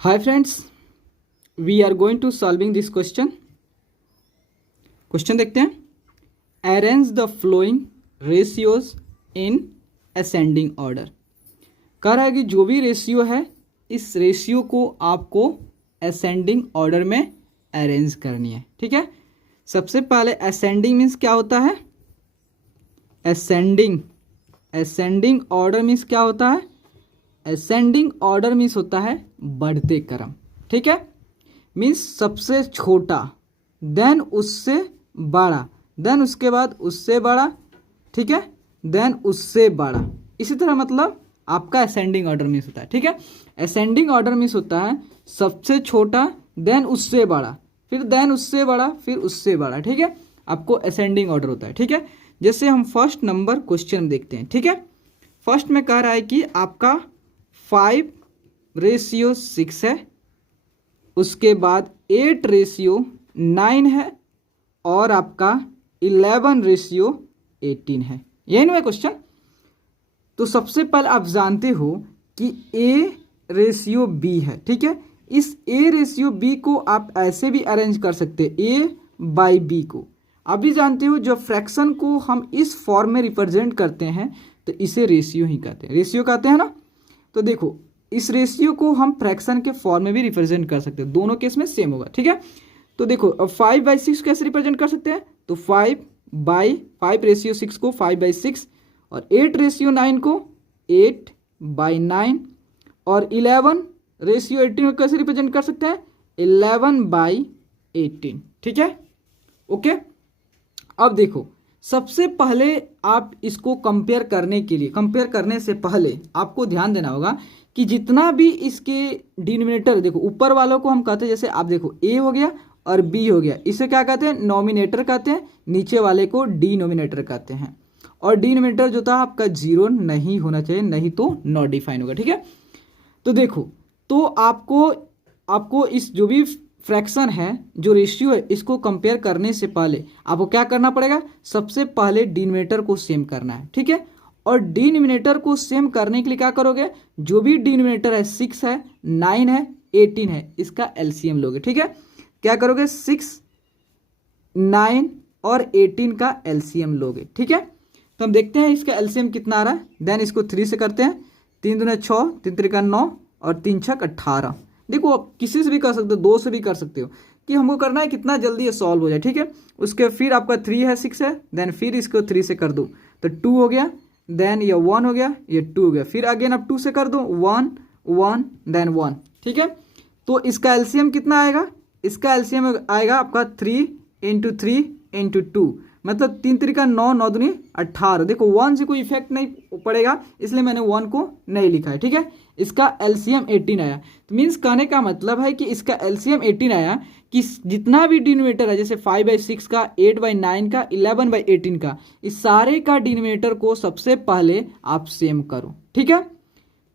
Hi friends, we are going to solving this question. Question देखते हैं. Arrange the flowing ratios in ascending order. कह रहा है कि जो भी रेशियो है इस रेशियो को आपको असेंडिंग ऑर्डर में अरेंज करनी है. ठीक है. सबसे पहले असेंडिंग मीन्स क्या होता है? असेंडिंग ऑर्डर मीन्स क्या होता है? असेंडिंग ऑर्डर मीन्स होता है बढ़ते क्रम. ठीक है. मीन्स सबसे छोटा, देन उससे बड़ा, देन उसके बाद उससे बड़ा. ठीक है. देन उससे बड़ा. इसी तरह मतलब आपका असेंडिंग ऑर्डर मीन्स होता है. ठीक है. असेंडिंग ऑर्डर मीन्स होता है सबसे छोटा, देन उससे बड़ा, फिर देन उससे बड़ा, फिर उससे बड़ा. ठीक है. आपको असेंडिंग ऑर्डर होता है. ठीक है. जैसे हम फर्स्ट नंबर क्वेश्चन देखते हैं. ठीक है. फर्स्ट में कह रहा है कि आपका 5:6 है, उसके बाद 8:9 है और आपका 11:18 है. यही ना क्वेश्चन. तो सबसे पहले आप जानते हो कि A/B है. ठीक है. इस A/B को आप ऐसे भी अरेंज कर सकते हैं, A/B को. आप भी जानते हो जब फ्रैक्शन को हम इस फॉर्म में रिप्रेजेंट करते हैं तो इसे रेशियो ही कहते हैं. रेशियो कहते हैं ना. तो देखो इस रेशियो को हम फ्रैक्शन के फॉर्म में भी रिप्रेजेंट कर सकते हैं. दोनों केस में सेम होगा. ठीक है. तो देखो अब 5/6 कैसे रिप्रेजेंट कर सकते हैं? तो 5/6 को 5/6 और 8:9 को 8/9 और 11:18 को कैसे रिप्रेजेंट कर सकते हैं? 11/18. ठीक है. ओके. अब देखो सबसे पहले आप इसको कंपेयर करने से पहले आपको ध्यान देना होगा कि जितना भी इसके डिनोमिनेटर, देखो ऊपर वालों को हम कहते हैं, जैसे आप देखो ए हो गया और बी हो गया, इसे क्या कहते हैं? नॉमिनेटर कहते हैं. नीचे वाले को डिनोमिनेटर कहते हैं. और डिनोमिनेटर जो था आपका 0 नहीं होना चाहिए, नहीं तो नॉट डिफाइन होगा. ठीक है. तो देखो तो आपको इस जो भी फ्रैक्शन है, जो रेशियो है, इसको कंपेयर करने से पहले आपको क्या करना पड़ेगा? सबसे पहले डिनोमिनेटर को सेम करना है. ठीक है. और डिनोमिनेटर को सेम करने के लिए क्या करोगे? जो भी डिनोमिनेटर है 6 है, 9 है, 18 है, इसका एलसीएम लोगे. ठीक है. क्या करोगे? 6, 9 और 18 का एलसीएम लोगे. ठीक है. तो हम देखते हैं इसका एलसीएम कितना आ रहा है. देन इसको 3 से करते हैं. 3 दूना 6, 3 त्रिका 9 और 3 छक 18. देखो आप किसी से भी कर सकते हो, 2 से भी कर सकते हो, कि हमको करना है कितना जल्दी ये सॉल्व हो जाए. ठीक है. उसके फिर आपका 3 है, 6 है, देन फिर इसको 3 से कर दो तो 2 हो गया, देन ये 1 हो गया, ये 2 हो गया, फिर अगेन आप 2 से कर दो, 1 1 देन 1. ठीक है. तो इसका एलसीएम कितना आएगा? इसका एलसीएम आएगा आपका 3 × 3 × 2, मतलब 3 त्रिका 9, 9 दूनी 18. देखो 1 से कोई इफेक्ट नहीं पड़ेगा, इसलिए मैंने 1 को नहीं लिखा है. ठीक है. इसका एलसीएम 18 आया. तो मीन्स कहने का मतलब है कि इसका एलसीएम 18 आया कि जितना भी डिनोमिनेटर है, जैसे 5/6 का, 8/9 का, 11/18 का, इस सारे का डिनोमिनेटर को सबसे पहले आप सेम करो. ठीक है.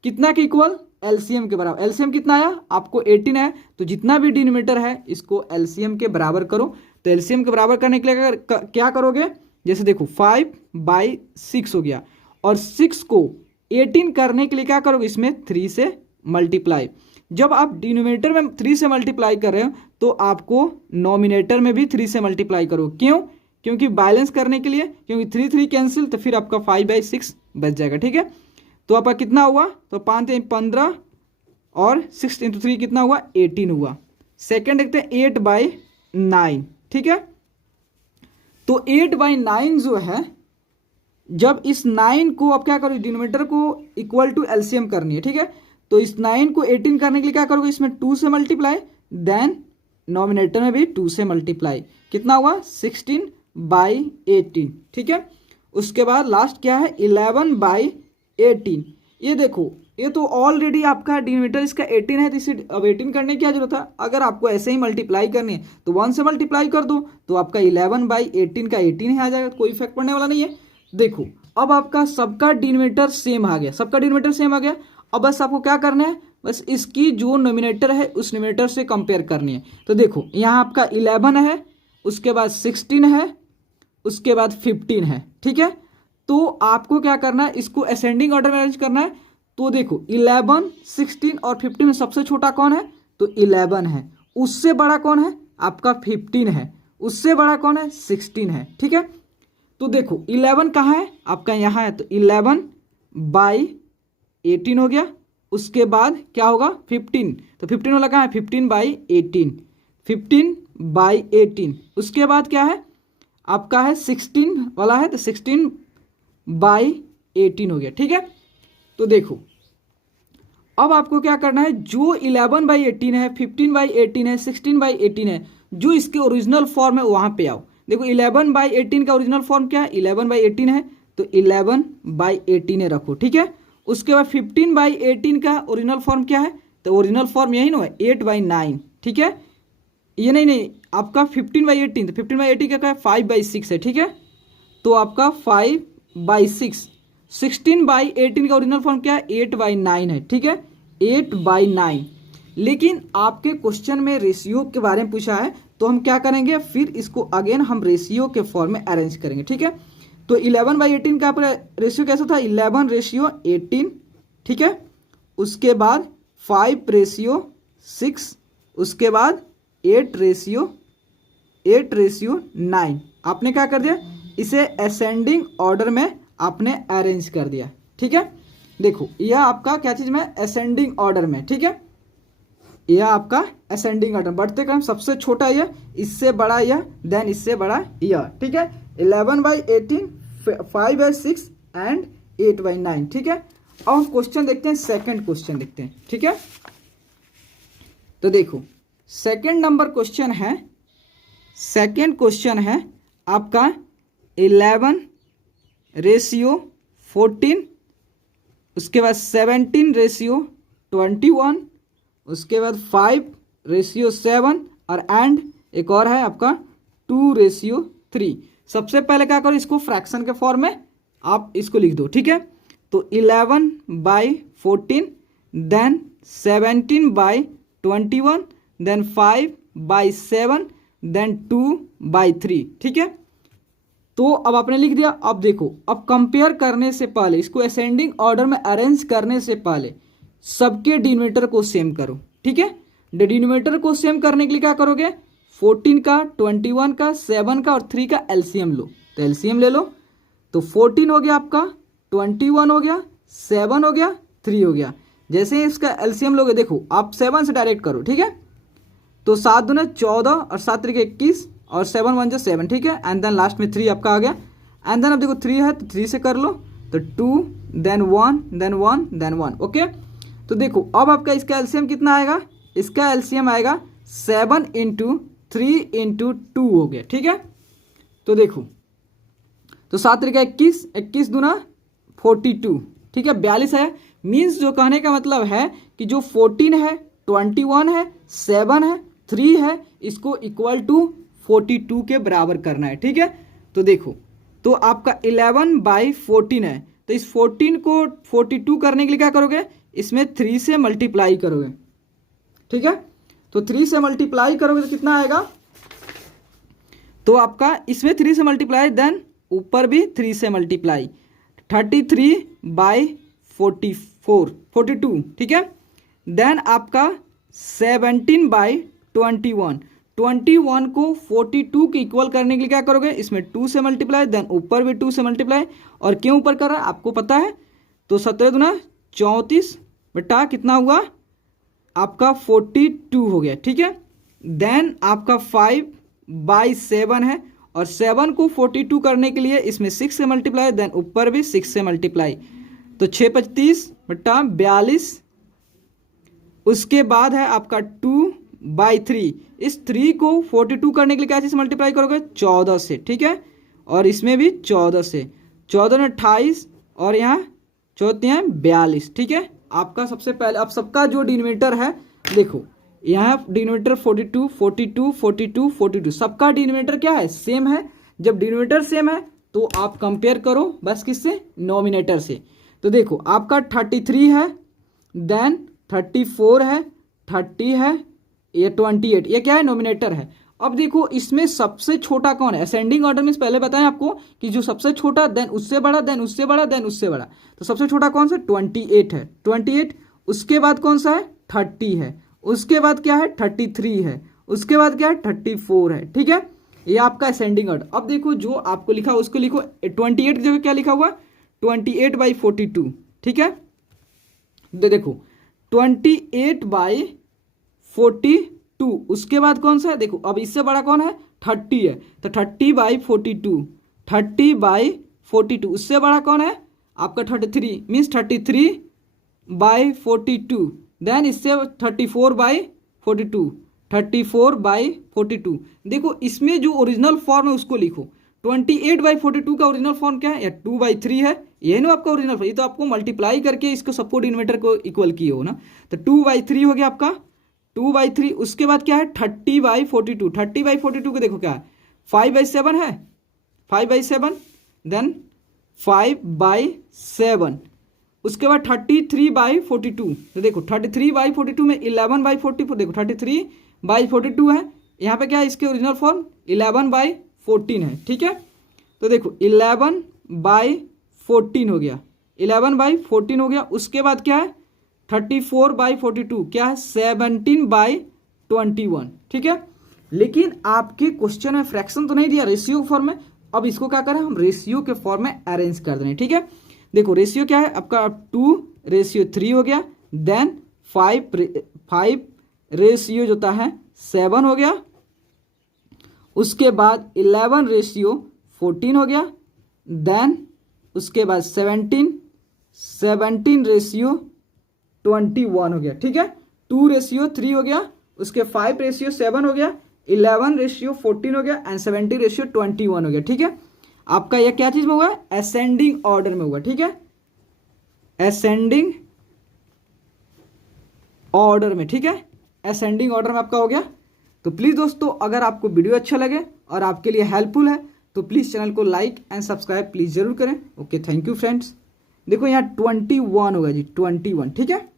कितना के इक्वल? एलसीएम के बराबर. एलसीएम कितना आया? आपको 18 है. तो जितना भी डिनोमिनेटर है इसको एलसीएम के बराबर करो. तो एलसीएम के बराबर करने के लिए क्या करोगे? जैसे देखो 5/6 हो गया और 6 को 18 करने के लिए क्या करोगे? इसमें 3 से मल्टीप्लाई. जब आप डिनोमिनेटर में 3 से मल्टीप्लाई कर रहे हो तो आपको नॉमिनेटर में भी 3 से मल्टीप्लाई करो. क्यों? क्योंकि बैलेंस करने के लिए, क्योंकि 3 3 कैंसिल, तो फिर आपका 5/6 बच जाएगा. ठीक है. तो आपका कितना हुआ? तो 5 × 15 और 6 × 3 कितना हुआ? 18 हुआ. सेकेंड देखते हैं 8/9. ठीक है. तो 8/9 जो है, जब इस 9 को आप क्या करोगे? डिनोमिनेटर को इक्वल टू एलसीएम करनी है. ठीक है. तो इस 9 को 18 करने के लिए क्या करोगे? इसमें 2 से मल्टीप्लाई, देन नॉमिनेटर में भी 2 से मल्टीप्लाई. कितना हुआ? 16/18. ठीक है. उसके बाद लास्ट क्या है? 11/18. ये देखो ये तो ऑलरेडी आपका डिनोमिनेटर इसका 18 है, तो इसे अब 18 करने की क्या जरूरत है? अगर आपको ऐसे ही मल्टीप्लाई करनी है तो 1 से मल्टीप्लाई कर दो, तो आपका 11/18 का 18 ही आ जाएगा. कोई इफेक्ट पड़ने वाला नहीं है. देखो अब आपका सबका डिनोमिनेटर सेम आ गया. सबका डिनोमिनेटर सेम आ गया. अब बस आपको क्या करना है? बस इसकी जो नोमिनेटर है उस नोमिनेटर से कंपेयर करनी है. तो देखो यहाँ आपका 11 है, उसके बाद 16 है, उसके बाद 15 है. ठीक है. तो आपको क्या करना है? इसको असेंडिंग ऑर्डर में अरेंज करना है. तो देखो 11, 16 और 15 में सबसे छोटा कौन है? तो 11 है। उससे बड़ा कौन है? आपका 15 है। उससे बड़ा कौन है? 16 है। ठीक है, तो देखो 11 कहाँ है? आपका यहाँ है, तो 11/18 हो गया। उसके बाद क्या होगा? 15, तो 15 वाला कहाँ है? 15/18, 15/18। उसके बाद क्या है? आपका है 16 वाला है, तो 16/18 हो गया। ठीक है, तो देखो अब आपको क्या करना है, जो 11/18 है, 15/18 है, 16/18 है, जो इसके ओरिजिनल फॉर्म है वहां पे आओ। देखो 11/18 का ओरिजिनल फॉर्म क्या है? 11/18 है, तो 11/18 रखो। ठीक है, उसके बाद 15/18 का ओरिजिनल फॉर्म क्या है? तो ओरिजिनल फॉर्म यही ना है, 8/9। ठीक है, ये नहीं, आपका 15/18, तो 15/18 क्या है? 5/6 है। ठीक है, तो आपका 5/6, 16/18 का ओरिजिनल फॉर्म क्या है? 8/9 है। ठीक है, 8/9। लेकिन आपके क्वेश्चन में रेशियो के बारे में पूछा है, तो हम क्या करेंगे, फिर इसको अगेन हम रेशियो के फॉर्म में अरेंज करेंगे। ठीक है, तो 11/18 का आपका रेशियो कैसा था? 11/18। ठीक है, उसके बाद 5/6, उसके बाद 8/9। आपने क्या कर दिया? इसे असेंडिंग ऑर्डर में आपने अरेंज कर दिया। ठीक है, देखो यह आपका क्या चीज में? असेंडिंग ऑर्डर में। ठीक है, यह आपका असेंडिंग ऑर्डर, बढ़ते क्रम सबसे छोटा यह, इससे बड़ा यह, देन इससे बड़ा यह। ठीक है, 11/18, 5/6 एंड 8/9। ठीक है, अब हम क्वेश्चन देखते हैं, सेकंड क्वेश्चन देखते हैं। ठीक है, तो देखो सेकंड नंबर क्वेश्चन है, सेकंड क्वेश्चन है आपका 11/14, उसके बाद 17/21, उसके बाद 5/7 और एंड एक और है आपका 2/3। सबसे पहले क्या करो, इसको फ्रैक्शन के फॉर्म में आप इसको लिख दो। ठीक है, तो 11/14, देन 17/21, देन 5/7, देन 2/3। ठीक है, तो अब आपने लिख दिया। अब देखो, अब कंपेयर करने से पहले, इसको असेंडिंग ऑर्डर में अरेंज करने से पहले सबके डिनोमिनेटर को सेम करो। ठीक है, डिनोमिनेटर को सेम करने के लिए क्या करोगे? 14 का, 21 का, 7 का और 3 का एलसीएम लो। तो एलसीएम ले लो, तो 14 हो गया आपका, 21 हो गया, 7 हो गया, 3 हो गया। जैसे ही इसका एलसीएम लोगे, देखो आप 7 से डायरेक्ट करो। ठीक है, तो 7 दूने 14 और 7 तरीके 21 और 7 1 7। ठीक है, एंड देन लास्ट में 3 आपका आ गया। एंड देन अब देखो 3 है, तो 3 से कर लो, तो 2, देन 1, देन 1, देन 1। ओके, तो देखो अब आपका इसका एलसीएम कितना आएगा? इसका एलसीएम आएगा 7 × 3 × 2 हो गया। ठीक है, तो देखो, तो 7 तरीका 21, 21 दूना 42। ठीक है, 42 है। मीन्स जो कहने का मतलब है कि जो 14 है, 21 है, 7 है, 3 है, इसको इक्वल टू 42 के बराबर करना है। ठीक है, तो देखो, तो आपका 11/14 है, तो इस 14 को 42 करने के लिए क्या करोगे? इसमें 3 से मल्टीप्लाई करोगे। ठीक है, तो 3 से मल्टीप्लाई करोगे तो कितना आएगा? तो आपका इसमें 3 से मल्टीप्लाई, देन ऊपर भी 3 से मल्टीप्लाई, 33/42। ठीक है, देन आपका 17/21, 21 को 42 के इक्वल करने के लिए क्या करोगे? इसमें 2 से मल्टीप्लाई, देन ऊपर भी 2 से मल्टीप्लाई। और क्यों ऊपर कर रहा है आपको पता है? तो 17 दूना 34 बेटा कितना हुआ? आपका 42 हो गया। ठीक है, देन आपका 5/7 है, और 7 को 42 करने के लिए इसमें 6 से मल्टीप्लाई, देन ऊपर भी 6 से मल्टीप्लाई, तो 6 25 बेटा 42। उसके बाद है आपका 2/3। इस 3 को 42 करने के लिए क्या चीज मल्टीप्लाई करोगे? 14 से। ठीक है, और इसमें भी 14 से, 14 में 28 और यहाँ 14 42। ठीक है, आपका सबसे पहले अब सबका जो डिनोमिनेटर है, देखो यहाँ डिनोमिनेटर 42, 42, 42, 42, सबका डिनोमिनेटर क्या है? सेम है। जब डिनोमिनेटर सेम है तो आप कंपेयर करो बस किससे? नोमिनेटर से। तो देखो आपका 33 है, देन 34 है, 30 है, ये 28, ये क्या है? नोमिनेटर है। अब देखो इसमें सबसे छोटा कौन है, असेंडिंग ऑर्डर में पहले बताएं आपको कि जो सबसे छोटा देन उससे बड़ा देन उससे बड़ा देन उससे बड़ा, तो सबसे छोटा कौन सा 28 है, 28, उसके बाद कौन सा है 30 है, उसके बाद क्या है 33 है, उसके बाद क्या है 34 है। ठीक है, ये आपका असेंडिंग ऑर्डर। अब देखो जो आपको लिखा उसको लिखो 28 की जगह क्या लिखा हुआ 28/42। ठीक है, देखो 28/42, उसके बाद कौन सा है देखो, अब इससे बड़ा कौन है 30 है, तो 30/42, 30/42, उससे बड़ा कौन है आपका 33 मीन्स 33/42, देन इससे 34/42, 34/42। देखो इसमें जो ओरिजिनल फॉर्म है उसको लिखो, 28/42 का ओरिजिनल फॉर्म क्या है, या 2/3 है, ये ना आपका ओरिजिनल फॉर्म, ये तो आपको मल्टीप्लाई करके इसको सबको डिनोमिनेटर को इक्वल किए हो ना, तो 2/3 हो गया आपका 2/3। उसके बाद क्या है 30/42, 30/42 को देखो क्या है 5/7 है, 5/7, देन 5/7, उसके बाद 33/42, तो देखो 33/42 में 11/44, देखो 33/42 है, यहाँ पे क्या है इसके ओरिजिनल फॉर्म 11/14 है। ठीक है, तो देखो 11/14 हो गया, 11/14 हो गया। उसके बाद क्या है 34/42, क्या है 17/21। ठीक है, लेकिन आपके क्वेश्चन में फ्रैक्शन तो नहीं दिया, रेशियो के फॉर्म में, अब इसको क्या करें हम रेशियो के फॉर्म में अरेंज कर दें। ठीक है, देखो रेशियो क्या है आपका 2:3 हो गया, देन 5 जो होता है 7 हो गया, उसके बाद 11:14 हो गया, देन उसके बाद 17:21 हो गया। ठीक है, 2:3 हो गया, उसके 5:7 हो गया, 11:14 हो गया एंड 17:21 हो गया। ठीक है, आपका यह क्या चीज में हुआ असेंडिंग ऑर्डर में हुआ। ठीक है, असेंडिंग ऑर्डर में। ठीक है, असेंडिंग ऑर्डर में आपका हो गया। तो प्लीज दोस्तों अगर आपको वीडियो अच्छा लगे और आपके लिए हेल्पफुल है तो प्लीज चैनल को लाइक एंड सब्सक्राइब प्लीज जरूर करें। Okay, thank you friends. देखो यहाँ 21 होगा जी, 21। ठीक है।